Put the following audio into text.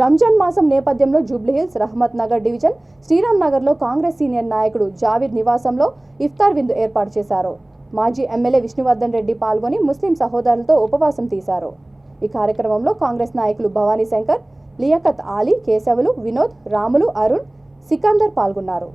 రంజాన్ మాసం నేపథ్యంలో జూబ్లీహిల్స్, రహమత్ నగర్ డివిజన్, శ్రీరామ్ నగర్లో కాంగ్రెస్ సీనియర్ నాయకుడు జావీద్ నివాసంలో ఇఫ్తార్ విందు ఏర్పాటు చేశారు. మాజీ ఎమ్మెల్యే విష్ణువర్ధన్ రెడ్డి పాల్గొని ముస్లిం సహోదరులతో ఉపవాసం తీశారు. ఈ కార్యక్రమంలో కాంగ్రెస్ నాయకులు భవానీ శంకర్, లియాఖత్ ఆలీ, కేశవులు, వినోద్, రాములు, అరుణ్, సికందర్ పాల్గొన్నారు.